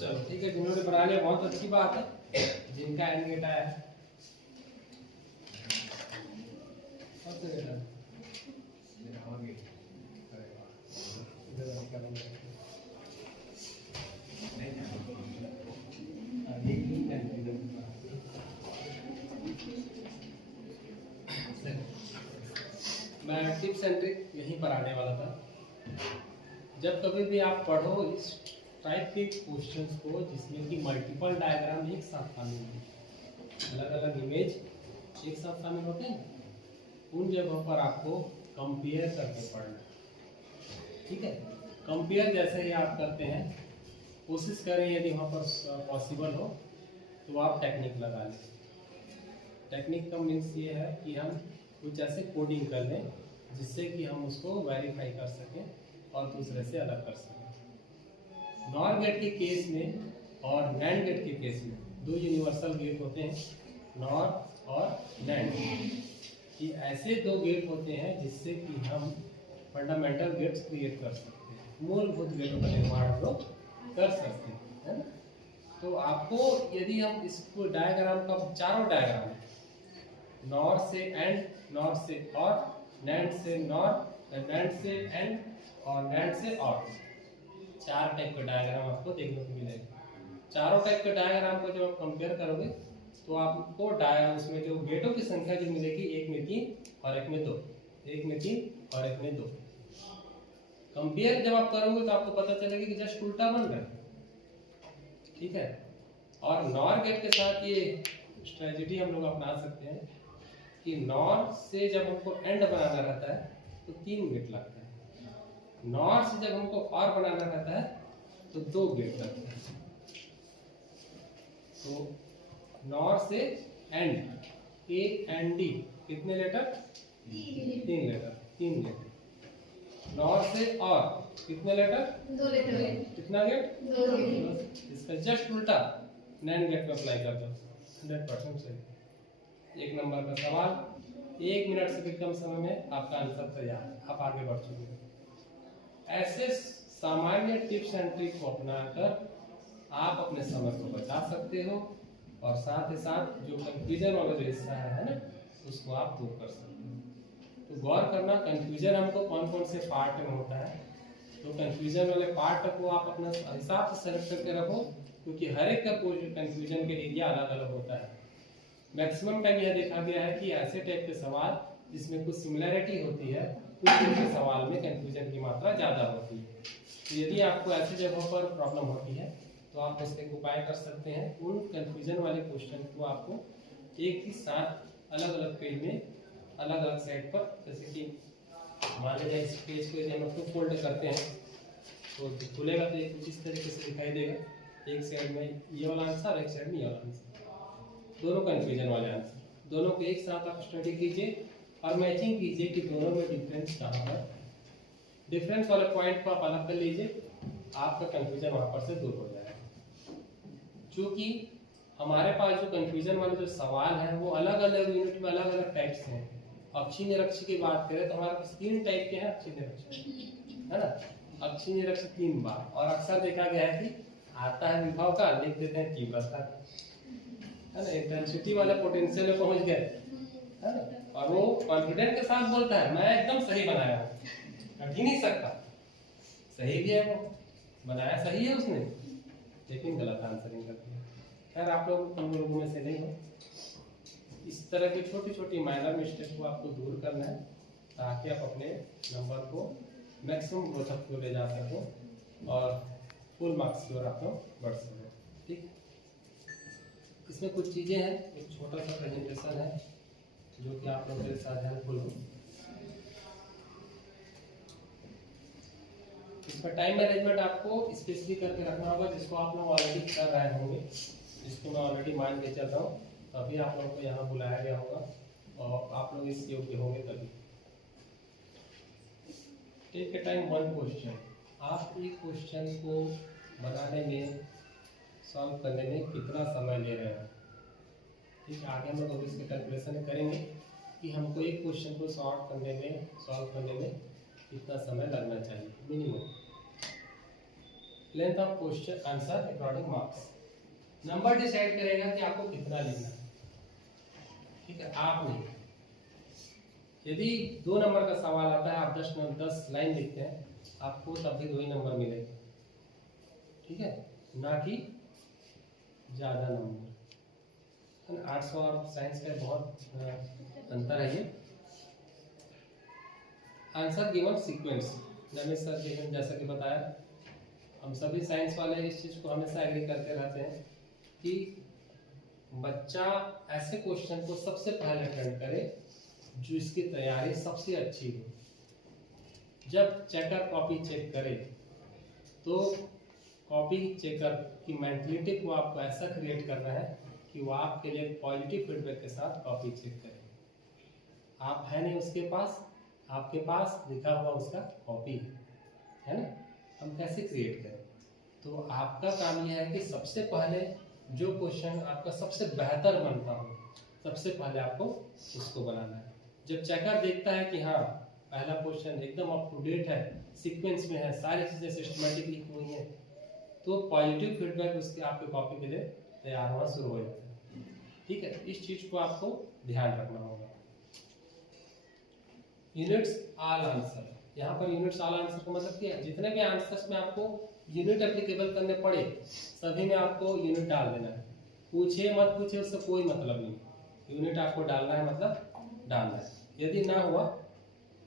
चलो ठीक है, जिन्होंने बना लिया बहुत अच्छी बात है। जिनका एंड गेट आया है मैं टिप्स एंड ट्रिक यहीं पर आने वाला था। जब कभी भी आप पढ़ो इस टाइप के क्वेश्चंस को जिसमें कि मल्टीपल डायग्राम एक साथ शामिल होते हैं, अलग अलग इमेज एक साथ शामिल होते हैं, उन जगहों पर आपको कंपेयर करके पढ़ना। ठीक है, कंपेयर जैसे ही आप करते हैं, कोशिश करें यदि वहाँ पर पॉसिबल हो तो आप टेक्निक लगा लें। टेक्निक का मीन्स ये है कि हम कुछ ऐसे कोडिंग कर लें जिससे कि हम उसको वेरीफाई कर सकें और दूसरे से अलग कर सकें। नॉर गेट के केस में और नैंड गेट के केस में दो यूनिवर्सल गेट होते हैं, नॉर और नैंड। ये ऐसे दो गेट होते हैं जिससे कि हम फंडामेंटल गेट्स क्रिएट कर सकते हैं, मूलभूत गेटों का निर्माण हम लोग कर सकते हैं, है ना। तो आपको यदि हम इसको डायग्राम का चारों डायग्राम नॉर से एंड, नॉर से और, नैंड से नॉर, नैंड से एंड और नैंड से और, चार टाइप का डायग्राम आपको देखने को मिलेगा। चारों टाइप के डायग्राम को जब आप कंपेयर करोगे तो आपको उसमें जो गेटों की संख्या जो मिलेगी, एक में 3 और एक में 2, एक में 3 और एक में 2। कंपेयर जब आप करोगे तो आपको पता चलेगा कि जस्ट उल्टा बन रहा है। ठीक है, और नॉर गेट के साथ ये स्ट्रेटजी हम लोग अपना सकते हैं कि नॉर से जब हमको एंड बनाना रहता है तो 3 गेट लगता है, नॉर से जब हमको और बनाना रहता है तो 2 गेट लगता है। तो नॉर से एंड, ए एंड डी कितने लेटर? 3 letter, 3 gate. नॉर से और कितने लेटर? 2 लेटर। कितना गेट? 2 गेट। इसका जस्ट उल्टा नैंड गेट पे अप्लाई कर दो, 100% सही। 1 नंबर का सवाल, 1 मिनट से भी कम समय में आपका आंसर तैयार है, आप आगे बढ़ चुके हैं। ऐसे सामान्य टिप्स एंड ट्रिक को अपनाकर आप अपने समय को बचा सकते हो और साथ ही साथ जो कंफ्यूजन वाला जो हिस्सा है ना, उसको आप दूर कर सकते हो। तो गौर करना, कंफ्यूजन हमको कौन कौन से पार्ट में होता है, तो कंफ्यूजन वाले पार्ट को आप अपना हिसाब से सेलेक्ट करके रखो, क्योंकि हर एक का कंफ्यूजन के एरिया अलग अलग होता है। मैक्सिमम टाइम यह देखा गया है कि ऐसे टाइप के सवाल जिसमें कुछ सिमिलैरिटी होती है, उस टाइप के सवाल में कंफ्यूजन की मात्रा ज़्यादा होती है। तो यदि आपको ऐसी जगहों पर प्रॉब्लम होती है तो आप उसके उपाय कर सकते हैं। उन कंफ्यूजन वाले क्वेश्चन को आपको एक ही साथ अलग अलग पेज में, अलग अलग साइड पर, जैसे कि मान लीजिए इस पेज को यदि हम उसको फोल्ड करते हैं तो खुलेगा तो एक कुछ इस तरीके से दिखाई देगा, एक साइड में ये वाला आंसर, एक साइड में ये वाला आंसर, दोनों कंफ्यूजन वाले आंसर। दोनों को एक साथ आप स्टडी कीजिए और मैचिंग कीजिए कि दोनों में डिफरेंस कहाँ है। डिफरेंस वाले पॉइंट को आप अलग कर लीजिए, आपका कंफ्यूजन वहाँ पर से दूर हो जाएगा। क्योंकि हमारे पास जो कंफ्यूजन वाले जो सवाल हैं वो अलग अलग यूनिट में अलग अलग टाइप से हैं। अक्षी निरक्षी की बात करें तो हमारे पास 3 टाइप के हैं अक्षी निरक्षी, है ना। अक्षी निरक्षी 3 बार, और अक्सर देखा गया है कि आता है विभव का, लिख देते हैं तीव्रता, है ना। इंटेंसिटी वाले पोटेंशियल में पहुंच गए, है ना, और वो कॉन्फिडेंस के साथ बोलता है मैं एकदम सही बनाया हूँ, कर ही नहीं सकता। सही भी है, वो बनाया सही है उसने, लेकिन गलत आंसरिंग करती है। खैर आप लोग उन लोगों में से नहीं हो। इस तरह की छोटी छोटी माइनर मिस्टेक को आपको दूर करना है ताकि आप अपने नंबर को मैक्सिमम ग्रोथ तक ले जा सको और फुल मार्क्स की ओर आप लोग बढ़ सको। ठीक, इसमें कुछ चीज़ें हैं, एक छोटा सा प्रेजेंटेशन है जो कि आप लोगों के साथ हेल्पफुल हो। इसमें टाइम मैनेजमेंट आपको स्पेशली करके रखना होगा, जिसको आप लोग ऑलरेडी कर रहे होंगे, जिसको मैं ऑलरेडी मान के चल रहा हूँ। तभी आप लोगों को यहाँ बुलाया गया होगा और आप लोग इस योग्य होंगे तभी। Take a time one question, आप एक क्वेश्चन को बनाने में, सॉल्व करने में कितना समय ले रहे हैं। ठीक है, आगे हम लोग इसके कैलकुलेशन करेंगे कि हमको एक क्वेश्चन को सॉल्व करने में कितना समय लगना चाहिए minimum. Length of question answer according marks, number decide करेगा कि आपको कितना लिखना है। ठीक है, आप नहीं, यदि 2 नंबर का सवाल आता है, आप 10 लाइन लिखते हैं, आपको तब भी 2 ही नंबर मिलेगा। ठीक है, ना कि ज़्यादा नंबर। आर्ट्स और साइंस का बहुत अंतर है। ये answer given sequence, Ramesh sir ने जैसा कि बताया, हम सभी साइंस वाले इस चीज़ को हमेशा एग्री करते रहते हैं कि बच्चा ऐसे क्वेश्चन को सबसे पहले अटेंड करे जो इसकी तैयारी सबसे अच्छी हो। जब चेकर कॉपी चेक करे तो कॉपी चेकर की मेंटलिटी को आपको ऐसा क्रिएट करना है कि वो आपके लिए पॉजिटिव फीडबैक के साथ कॉपी चेक करे। आप है नहीं उसके पास, आपके पास लिखा हुआ उसका कॉपी है ना, हम कैसे क्रिएट करें। तो आपका काम यह है कि सबसे पहले जो क्वेश्चन आपका सबसे बेहतर बनता हो, सबसे पहले आपको उसको बनाना है। जब चेकर देखता है कि हाँ पहला क्वेश्चन एकदम अप टू डेट है, सीक्वेंस में है, सारी चीज़ें सिस्टमेटिक लिखी हुई हैं, तो पॉजिटिव फीडबैक उसके आपके कॉपी के लिए तैयार होना शुरू हो जाता है। ठीक है, इस चीज़ को आपको ध्यान रखना होगा। यूनिट्स ऑल आंसर, यहाँ पर यूनिट्स ऑल आंसर का मतलब क्या है, जितने भी आंसर्स में आपको यूनिट एप्लीकेबल करने पड़े सभी में आपको यूनिट डाल देना है। पूछे मत पूछे उससे कोई मतलब नहीं, यूनिट आपको डालना है मतलब डालना है। यदि ना हुआ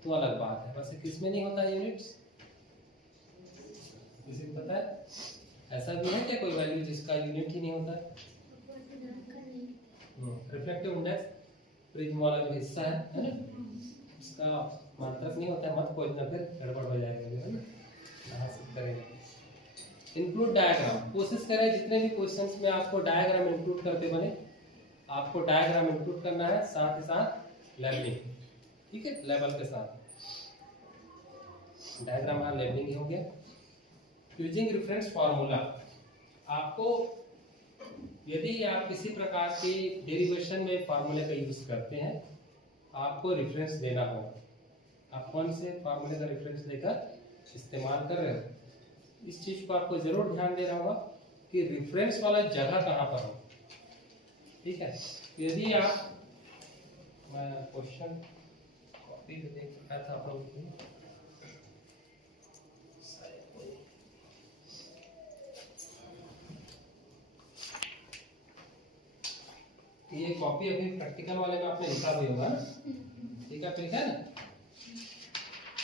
तो अलग बात है, वैसे किस में नहीं होता है यूनिट्स, किसी को पता है? ऐसा भी है क्या कोई वैल्यू जिसका यूनिट ही नहीं होता है? रिफ्लेक्टिव इंडेक्स प्रिज्म वाला जो हिस्सा है ना, उसका मात्रक नहीं होता है, मत खोजना फिर गड़बड़ हो जाएगा, है ना। कहाँ से करेंगे? इंक्लूड डायग्राम, कोशिश करें जितने भी क्वेश्चंस में आपको डायग्राम इंक्लूड करते बने, आपको डायग्राम इंक्लूड करना है, साथ ही साथ लेवलिंग। ठीक है, लेवल के साथ डायग्राम और लेवलिंग ही हो गया। यूजिंग रेफरेंस फार्मूला, आपको यदि आप किसी प्रकार के डेरिवेशन में फार्मूले का यूज करते हैं, आपको रेफरेंस देना होगा। आप कौन से फार्मूले का रेफरेंस लेकर इस्तेमाल कर रहे हो, इस चीज को आपको जरूर ध्यान देना होगा कि रेफरेंस वाला जगह कहाँ पर हो। ठीक है, यदि आप, मैं क्वेश्चन कॉपी देख रहा था आप लोगों की, ये कॉपी अभी प्रैक्टिकल वाले में आपने लिखा भी होगा, ठीक है ना।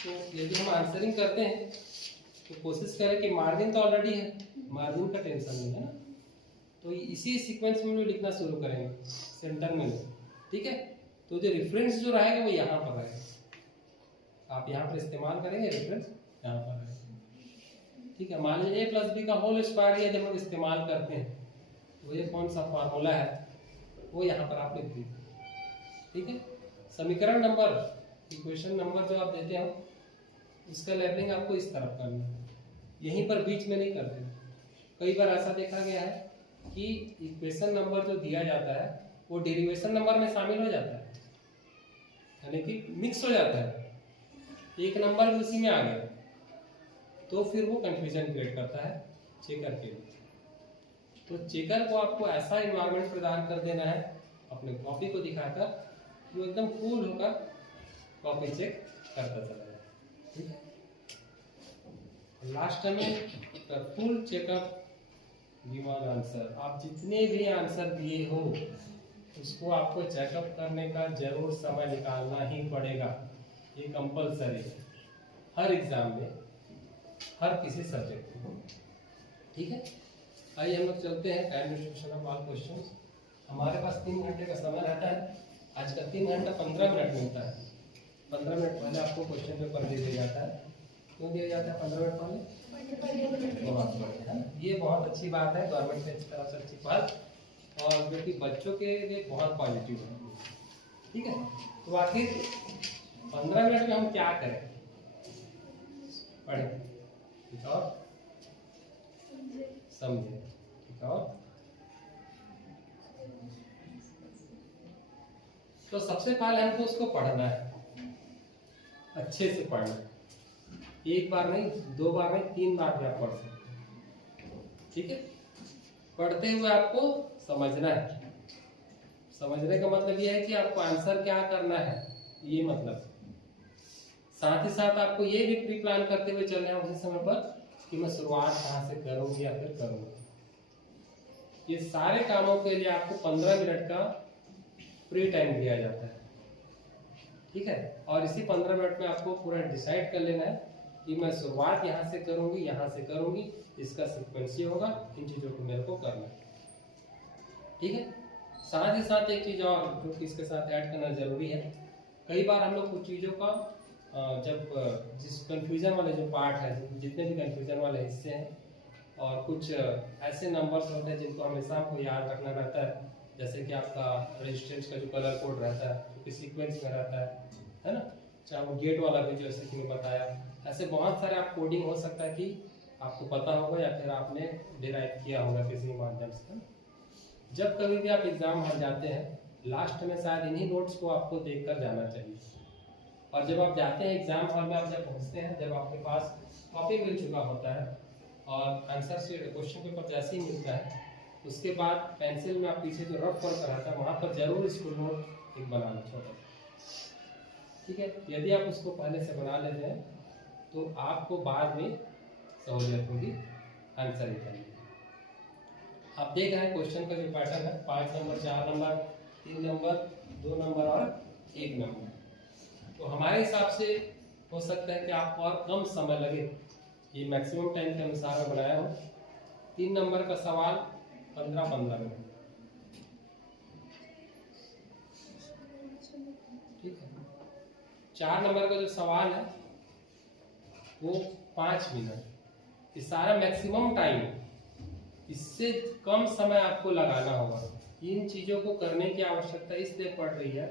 तो यदि हम आंसरिंग करते हैं तो कोशिश करें कि मार्जिन तो ऑलरेडी है, मार्जिन का टेंशन नहीं है ना, तो इसी सीक्वेंस में भी लिखना शुरू करेंगे सेंटर में। ठीक है, तो जो रेफरेंस जो रहेगा वो यहाँ पर रहेगा, आप यहाँ पर इस्तेमाल करेंगे, रेफरेंस यहाँ पर रहेगा। ठीक है, मान लीजिए a+b का होल स्क्वायर ये जब हम इस्तेमाल करते हैं तो ये कौन सा फार्मूला है वो यहाँ पर आप लिख दीजिए। ठीक है, समीकरण नंबर, इक्वेशन नंबर जो आप देते हो उसका लेबलिंग आपको इस तरफ करना है, यहीं पर बीच में नहीं करते। कई बार ऐसा देखा गया है कि इक्वेशन नंबर जो दिया जाता है वो डेरिवेशन नंबर में शामिल हो जाता है, यानी कि मिक्स हो जाता है, एक नंबर भी उसी में आ गया, तो फिर वो कंफ्यूजन क्रिएट करता है चेकर के लिए। तो चेकर को आपको ऐसा एनवायरनमेंट प्रदान कर देना है अपने कॉपी को दिखाकर कि वो एकदम कूल होकर कॉपी चेक करता चला जाए। ठीक है, लास्ट में फुल चेकअप गिवन आंसर, आप जितने भी आंसर दिए हो उसको आपको चेकअप करने का जरूर समय निकालना ही पड़ेगा। ये कंपलसरी है हर एग्जाम में, हर किसी सब्जेक्ट में। ठीक है, आइए हम लोग चलते हैं time distribution of all questions. हमारे पास 3 घंटे का समय रहता है। आज का 3 घंटा 15 मिनट मिलता है। 15 मिनट पहले आपको क्वेश्चन पेपर दे दिया जाता है। क्यों दिया जाता है 15 मिनट पहले? बहुत बढ़िया है, ये बहुत अच्छी बात है, गवर्नमेंट से इस तरह से अच्छी बात, और जो कि बच्चों के लिए बहुत पॉजिटिव है। ठीक है, तो आखिर 15 मिनट में हम क्या करें? पढ़ें, ठीक, और समझें, ठीक, और तो सबसे पहले हमको उसको पढ़ना है, अच्छे से पढ़ना है। एक बार नहीं, 2 बार नहीं, 3 बार भी आप पढ़ सकते हैं। ठीक है, पढ़ते हुए आपको समझना है। समझने का मतलब यह है कि आपको आंसर क्या करना है, ये मतलब। साथ ही साथ आपको ये भी प्री प्लान करते हुए चलना है उसी समय पर कि मैं शुरुआत कहाँ से करूंगी या फिर करूंगी। ये सारे कामों के लिए आपको 15 मिनट का फ्री टाइम दिया जाता है। ठीक है, और इसी 15 मिनट में आपको पूरा डिसाइड कर लेना है कि मैं शुरुआत यहाँ से करूंगी, यहाँ से करूंगी, इसका सीक्वेंस ये होगा, इन चीजों को मेरे को करना है। ठीक है, साथ ही साथ एक चीज और जो कि इसके साथ ऐड करना जरूरी है। कई बार हम लोग कुछ चीजों का जब जिस कंफ्यूजन वाले जो पार्ट है, जितने भी कंफ्यूजन वाले हिस्से हैं, और कुछ ऐसे नंबर्स होते हैं जिनको हमेशा आपको याद रखना रहता है, जैसे कि आपका रेजिस्टेंस का जो कलर कोड रहता है जो कि सीक्वेंस में रहता है ना, चाहे वो गेट वाला भी जैसे कि मैं बताया, ऐसे बहुत सारे आप कोडिंग हो सकता है कि आपको पता होगा या फिर आपने डिराइव किया होगा किसी माध्यम से। जब कभी भी आप एग्जाम हॉल जाते हैं, लास्ट में शायद इन्हीं नोट्स को आपको देखकर जाना चाहिए। और जब आप जाते हैं एग्जाम हॉल में, आप जब पहुंचते हैं, जब आपके पास कॉपी मिल चुका होता है और आंसर शीट क्वेश्चन पेपर जैसे ही मिलता है, उसके बाद पेंसिल में आप पीछे जो रफ वर्क रहता है वहाँ पर जरूर इसको नोट एक बना लो छोटा। ठीक है, यदि आप उसको पहले से बना लेते हैं तो आपको बाद में सहूलियत होगी आंसर निकालने। आप देख रहे हैं क्वेश्चन का जो पैटर्न है, 5 नंबर, 4 नंबर, 3 नंबर, 2 नंबर और 1 नंबर। तो हमारे हिसाब से हो सकता है कि आपको और कम समय लगे, ये मैक्सिमम टाइम के अनुसार मैं बनाया हूँ। 3 नंबर का सवाल 15-15 मिनट। ठीक है, 4 नंबर का जो सवाल है वो 5 मिनट। ये सारा मैक्सिमम टाइम, इससे कम समय आपको लगाना होगा। इन चीजों को करने की आवश्यकता इसलिए पड़ रही है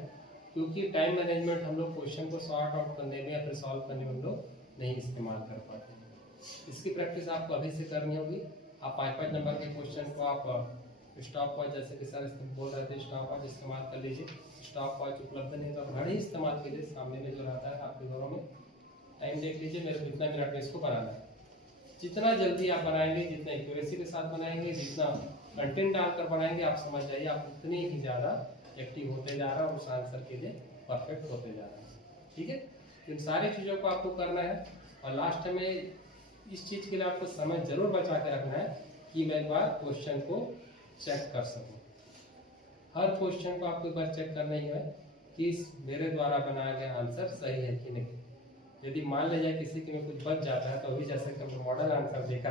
क्योंकि टाइम मैनेजमेंट हम लोग क्वेश्चन को सॉर्ट आउट करने में या फिर सॉल्व करने में हम लोग नहीं इस्तेमाल कर पाते हैं। इसकी प्रैक्टिस आपको अभी से करनी होगी। आप 5-5 नंबर के क्वेश्चन को आप स्टॉप वॉच, जैसे कि सर बोल रहे थे, स्टॉप वॉच इस्तेमाल कर लीजिए। स्टॉप वॉच उपलब्ध नहीं तो घड़ी इस्तेमाल कीजिए, सामने में जो रहता है आपके घरों में, टाइम देख लीजिए मेरे कितना मिनट में इसको बनाना है। जितना जल्दी आप बनाएंगे, जितना एक्यूरेसी के साथ बनाएंगे, जितना कंटेंट डालकर बनाएंगे, आप समझ जाइए आप उतने ही ज़्यादा एक्टिव होते जा रहा है और उस आंसर के लिए परफेक्ट होते जा रहा है। ठीक है, इन सारी चीज़ों को आपको करना है और लास्ट में इस चीज़ के लिए आपको समय जरूर बचा के रखना है कि मैं एक बार क्वेश्चन को चेक कर सकूं। हर क्वेश्चन को आपको एक बार चेक करना ही है कि मेरे द्वारा बनाया गया आंसर सही है कि नहीं। यदि मान लीजिए किसी के में कुछ बच जाता है तो अभी जैसे कि हमने मॉडल आंसर देखा,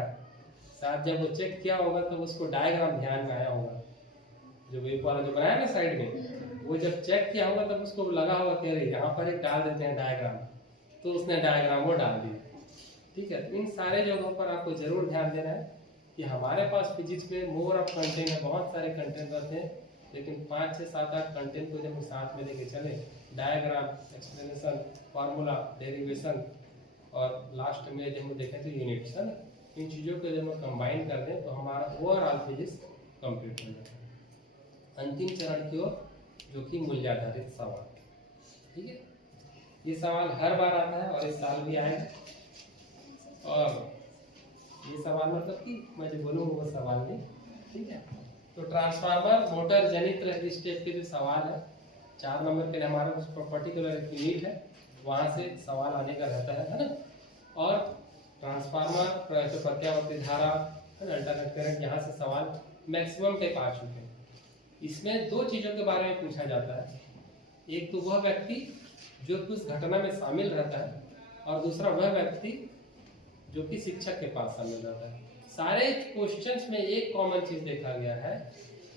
शायद जब वो चेक किया होगा तो उसको डायग्राम ध्यान में आया होगा, जो वेब वाला जो बनाया ना साइड में, वो जब चेक किया होगा तब उसको लगा होगा कि अरे यहाँ पर एक डाल देते हैं डायग्राम, तो उसने डायग्राम वो डाल दिया। ठीक है, इन सारे जगहों पर आपको जरूर ध्यान देना है कि हमारे पास फिजिक्स में मोर ऑफ कंटेंट है, बहुत सारे कंटेंट रहते हैं, लेकिन 5, 6, 7, 8 कंटेंट को जब हम साथ में लेके चले, डायग्राम, एक्सप्लेनेशन, फार्मूला, डेरिवेशन और लास्ट में जब हम देखें तो यूनिट्स है ना, इन चीज़ों को जब हम कंबाइन कर दें तो हमारा ओवरऑल फिजिक्स कंप्लीट हो जाता है। अंतिम चरण की ओर जो कि मूल्याधारित सवाल। ठीक है, ये सवाल हर बार आता है और इस साल भी आएगा, और ये सवाल मतलब कि मैं जो बोलूँगा वो सवाल नहीं। ठीक है, तो ट्रांसफार्मर मोटर जनित स्टेप के जो सवाल है 4 नंबर के लिए हमारा पर्टिकुलर एक यूनिट है, वहाँ से सवाल आने का रहता है ना। और ट्रांसफार्मर जो प्रत्यावर्ती धारा, अल्टरनेट करंट, यहाँ से सवाल मैक्सिमम तक आ चुके हैं। इसमें दो चीजों के बारे में पूछा जाता है। एक तो वह व्यक्ति जो कि उस घटना में शामिल रहता है, और दूसरा वह व्यक्ति जो कि शिक्षक के पास शामिल रहता है। सारे क्वेश्चंस में एक कॉमन चीज देखा गया है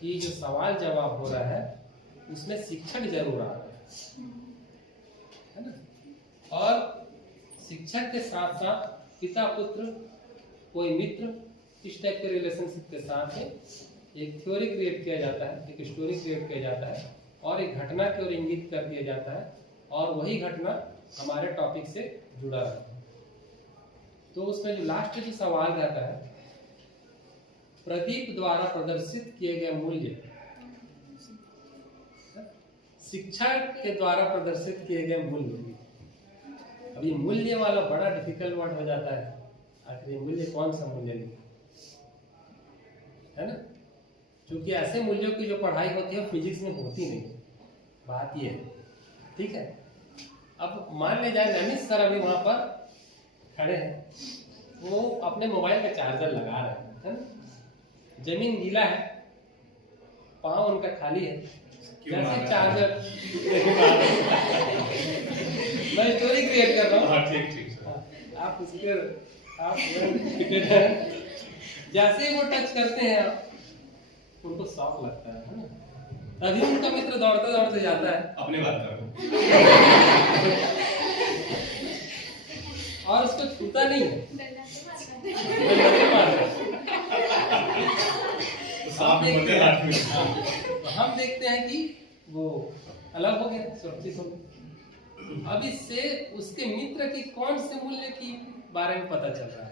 कि जो सवाल जवाब हो रहा है उसमें शिक्षक जरूर आ रहा है ना। और शिक्षक के साथ साथ पिता पुत्र, कोई मित्र, इस टाइप के रिलेशनशिप के साथ एक थ्योरी क्रिएट किया जाता है, एक स्टोरी क्रिएट किया जाता है और एक घटना की ओर इंगित कर दिया जाता है, और वही घटना हमारे टॉपिक से जुड़ा रहता है। तो उसमें जो लास्ट जो सवाल रहता है, प्रदीप द्वारा प्रदर्शित किए गए मूल्य शिक्षक के द्वारा प्रदर्शित किए गए मूल्य। अभी मूल्य वाला बड़ा डिफिकल्ट वर्ड हो जाता है, आखिर मूल्य कौन सा मूल्य है ना, क्योंकि ऐसे मूल्यों की जो पढ़ाई होती है फिजिक्स में होती नहीं, बात ये है। ठीक है, अब मान ले जाए नमित सर अभी वहां पर खड़े हैं, वो अपने मोबाइल का चार्जर लगा रहे हैं ना, जमीन गीला है, पाँव उनका खाली है, जैसे चार्जर मैं स्टोरी क्रिएट कर रहा हूँ। ठीक आप उसके आप जैसे ही वो टच करते हैं उनको शॉक लगता है ना, तभी उनका मित्र दौड़ते दौड़ते जाता है, अपनी बात कर और उसको छूता नहीं है, हम देखते हैं कि वो अलग हो गया, सुरक्षित हो गया। अब इससे उसके मित्र की कौन से मूल्य की बारे में पता चल रहा है।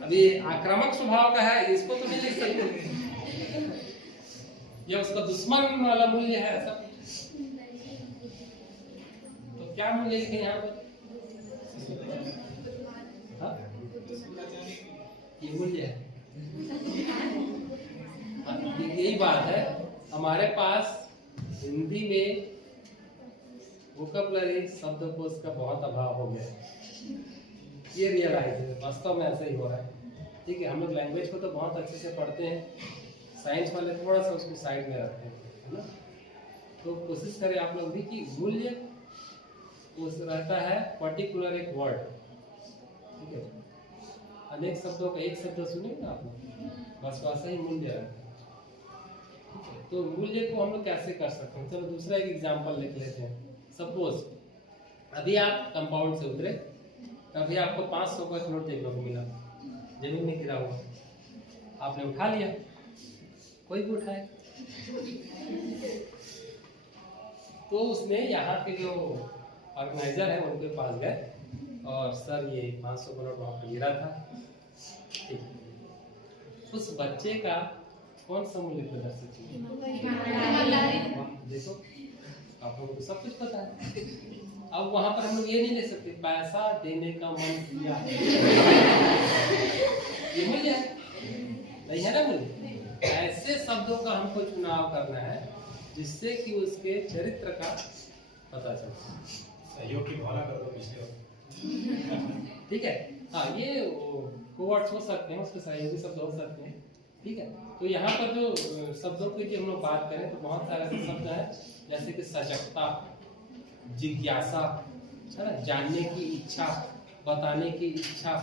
अभी आक्रामक स्वभाव का है, इसको तो नहीं लिख सकते, या उसका दुश्मन वाला मूल्य है ऐसा, तो क्या मूल्य लिखे यहाँ पर? ये मूल्य है। यही बात है, हमारे पास हिंदी में वोकैबुलरी शब्दकोश का बहुत अभाव हो गया है, ये रियलाइज है, वास्तव में ऐसा ही हो रहा है। ठीक है, हम लोग लैंग्वेज को तो बहुत अच्छे से पढ़ते हैं, साइंस वाले थोड़ा सा उसको साइड में रखते हैं, है ना। तो कोशिश करें आप लोग भी कि मूल्य उस रहता है पर्टिकुलर एक वर्ड, ठीक है, अनेक शब्दों का एक शब्द सुनिए ना आप लोग, बस वैसा ही मूल्य है। तो मूल्य को हम लोग कैसे कर सकते हैं, चलो दूसरा एक एग्जांपल लिख लेते हैं। सपोज अभी आप कंपाउंड से उतरे, अभी आपको 500 का नोट देखने को मिला, जमीन में गिरा हुआ, आपने उठा लिया, कोई भी उठाए, तो उसने यहाँ के जो ऑर्गेनाइजर है उनके पास गए और सर ये 500 का नोट वहाँ पर गिरा था, ठीक। उस बच्चे का कौन सा मूल्य प्रदर्शित किया? देखो आप लोगों को सब कुछ पता है। अब वहां पर हम लोग ये नहीं ले सकते पैसा देने का मन किया, ये मूल्य है नहीं है ना मूल्य। ऐसे शब्दों का हमको चुनाव करना है जिससे कि उसके चरित्र का पता चले। सहयोग की भावना कर दो पीछे, ठीक है। हाँ, ये कोवर्ड्स हो सकते हैं, उसके सहयोगी शब्द हो सकते हैं, ठीक है। तो यहाँ पर जो शब्दों की हम लोग बात करें तो बहुत सारे ऐसे शब्द हैं जैसे कि सजगता, जिज्ञासा, है ना, जानने की इच्छा, बताने की इच्छा,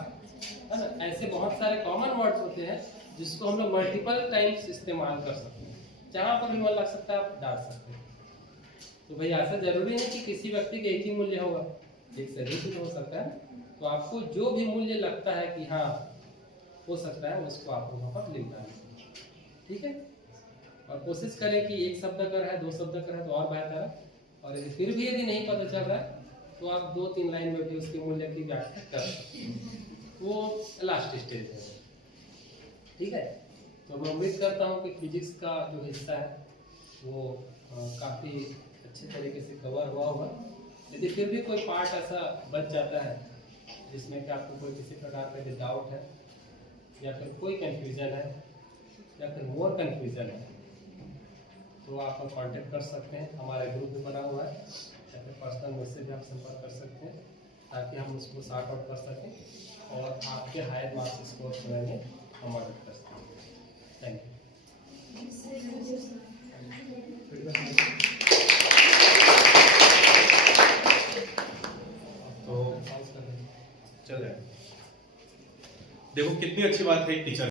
है ना, ऐसे बहुत सारे कॉमन वर्ड्स होते हैं जिसको हम लोग मल्टीपल टाइम्स इस्तेमाल कर सकते हैं, जहाँ पर भी मन लग सकता है आप डाल सकते हैं। तो भाई ऐसा जरूरी है कि किसी व्यक्ति का एक ही मूल्य होगा, एक से अधिक हो सकता है। तो आपको जो भी मूल्य लगता है कि हाँ हो सकता है उसको आप वहाँ पर लिखना है, ठीक है। और कोशिश करें कि एक शब्द अगर है, दो शब्द अगर है तो और बेहतर है, और फिर भी यदि नहीं पता चल रहा है तो आप 2-3 लाइन में भी उसके मूल्य की व्याख्या कर सकते हैं, वो लास्ट स्टेज है, ठीक है। तो मैं उम्मीद करता हूँ कि फिजिक्स का जो हिस्सा है वो काफ़ी अच्छे तरीके से कवर हुआ होगा। यदि फिर भी कोई पार्ट ऐसा बच जाता है जिसमें कि आपको कोई किसी प्रकार का डाउट है या फिर कोई कंफ्यूजन है या फिर मोर कंफ्यूजन है तो आप कांटेक्ट कर सकते हैं, हमारा ग्रुप भी बना हुआ है, या फिर पर्सनल मुझसे भी आप संपर्क कर सकते हैं ताकि हम उसको सॉर्ट आउट कर सकें और आपके हायर मार्क्स स्कोर करने में हम मदद कर सकें। थैंक तो चल रहा है। देखो कितनी अच्छी बात है एक टीचर